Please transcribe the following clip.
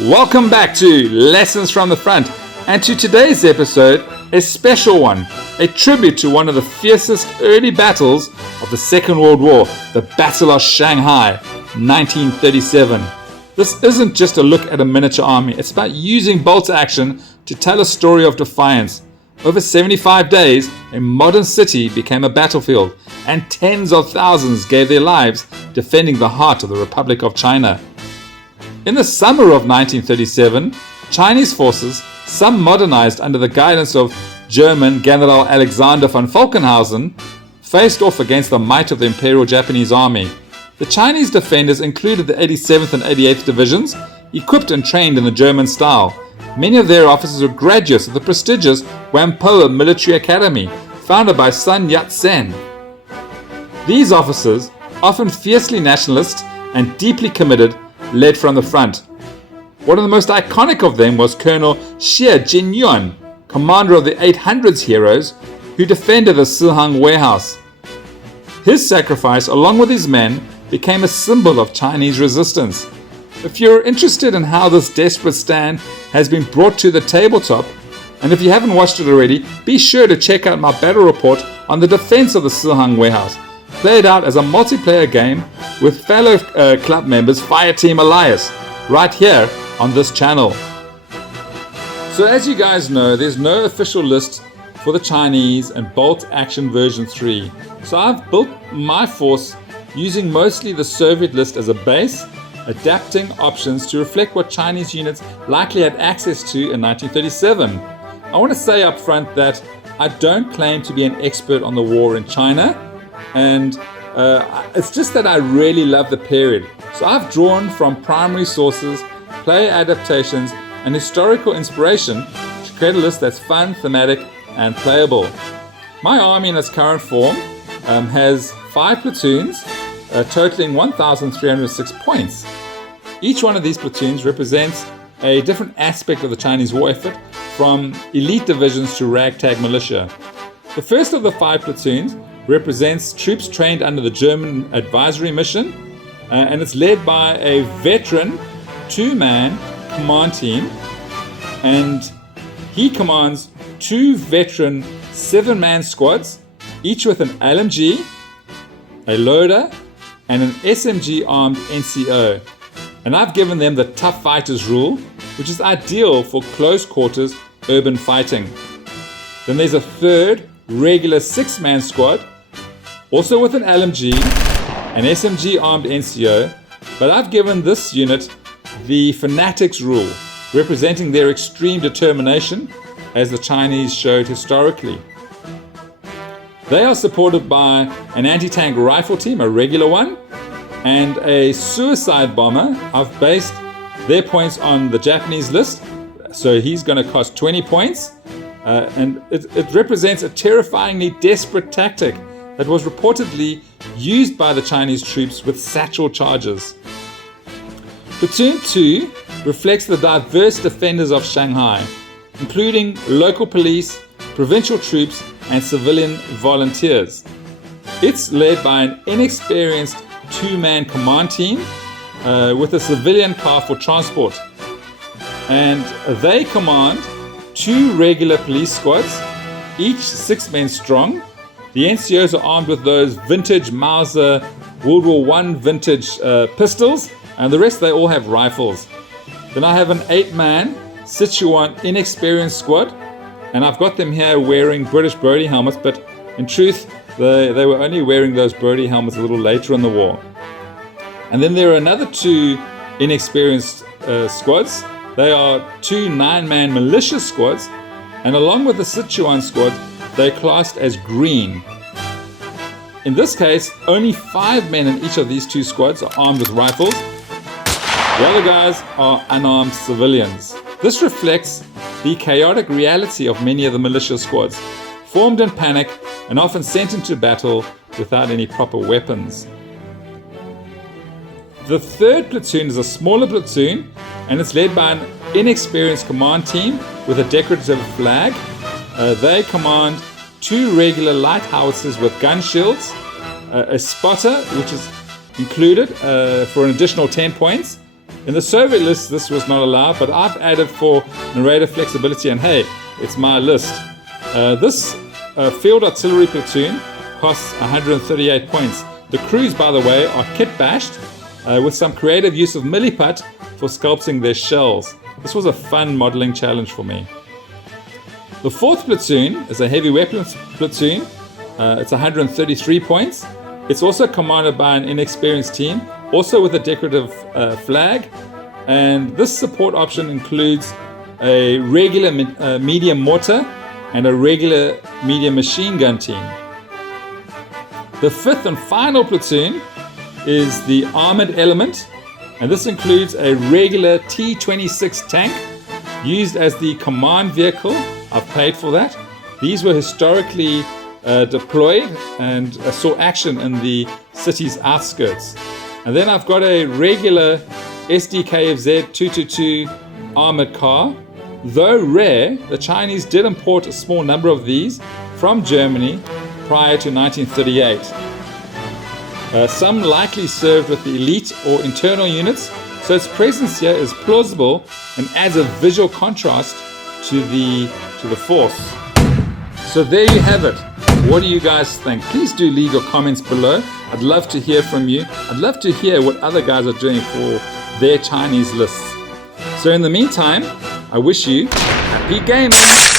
Welcome back to Lessons from the Front, and to today's episode, a special one, a tribute to one of the fiercest early battles of the Second World War, the Battle of Shanghai, 1937. This isn't just a look at a miniature army, it's about using bolt action to tell a story of defiance. Over 75 days, a modern city became a battlefield, and tens of thousands gave their lives defending the heart of the Republic of China. In the summer of 1937, Chinese forces, some modernized under the guidance of German General Alexander von Falkenhausen, faced off against the might of the Imperial Japanese Army. The Chinese defenders included the 87th and 88th Divisions, equipped and trained in the German style. Many of their officers were graduates of the prestigious Whampoa Military Academy, founded by Sun Yat-sen. These officers, often fiercely nationalist and deeply committed, led from the front. One of the most iconic of them was Colonel Xie Jinyuan, commander of the 800s heroes, who defended the Sihang warehouse. His sacrifice, along with his men, became a symbol of Chinese resistance. If you're interested in how this desperate stand has been brought to the tabletop, and if you haven't watched it already, be sure to check out my battle report on the defense of the Sihang warehouse, played out as a multiplayer game with fellow club members Fireteam Elias, right here on this channel. So as you guys know, there's no official list for the Chinese and Bolt Action version 3. So I've built my force using mostly the Soviet list as a base, adapting options to reflect what Chinese units likely had access to in 1937. I want to say up front that I don't claim to be an expert on the war in China, and it's just that I really love the period. So I've drawn from primary sources, player adaptations, and historical inspiration to create a list that's fun, thematic, and playable. My army in its current form has 5 platoons, totaling 1,306 points. Each one of these platoons represents a different aspect of the Chinese war effort, from elite divisions to ragtag militia. The first of the 5 platoons represents troops trained under the German advisory mission, and it's led by a veteran 2-man command team, and he commands 2 veteran 7-man squads, each with an LMG, a loader, and an SMG armed NCO. And I've given them the tough fighters rule, which is ideal for close quarters urban fighting. Then there's a 3rd regular 6-man squad, also with an LMG, an SMG armed NCO, but I've given this unit the fanatics rule, representing their extreme determination, as the Chinese showed historically. They are supported by an anti-tank rifle team, a regular one, and a suicide bomber. I've based their points on the Japanese list, so he's going to cost 20 points, and it represents a terrifyingly desperate tactic that was reportedly used by the Chinese troops with satchel charges. Platoon 2 reflects the diverse defenders of Shanghai, including local police, provincial troops, and civilian volunteers. It's led by an inexperienced 2-man command team with a civilian car for transport. And they command 2 regular police squads, each 6 men strong. The NCOs are armed with those vintage Mauser World War I vintage pistols, and the rest they all have rifles. Then I have an 8-man Sichuan inexperienced squad, and I've got them here wearing British Brodie helmets, but in truth they were only wearing those Brodie helmets a little later in the war. And then there are another 2 inexperienced squads. They are 2 9-man militia squads, and along with the Sichuan squad, they're classed as green. In this case, only 5 men in each of these 2 squads are armed with rifles. The other guys are unarmed civilians. This reflects the chaotic reality of many of the militia squads, formed in panic and often sent into battle without any proper weapons. The 3rd platoon is a smaller platoon, and it's led by an inexperienced command team with a decorative flag. They command 2 regular light howitzers with gun shields, a spotter, which is included for an additional 10 points. In the Soviet list, this was not allowed, but I've added for narrator flexibility, and hey, it's my list. This field artillery platoon costs 138 points. The crews, by the way, are kit bashed with some creative use of milliput for sculpting their shells. This was a fun modeling challenge for me. The 4th platoon is a heavy weapons platoon. It's 133 points. It's also commanded by an inexperienced team, also with a decorative flag. And this support option includes a regular medium mortar and a regular medium machine gun team. The 5th and final platoon is the armored element, and this includes a regular T-26 tank used as the command vehicle. I've paid for that. These were historically deployed and saw action in the city's outskirts. And then I've got a regular SDKFZ 222 armored car. Though rare, the Chinese did import a small number of these from Germany prior to 1938. Some likely served with the elite or internal units, so its presence here is plausible and adds a visual contrast to the force. So there you have it. What do you guys think? Please do leave your comments below. I'd love to hear from you. I'd love to hear what other guys are doing for their Chinese lists. So in the meantime, I wish you happy gaming.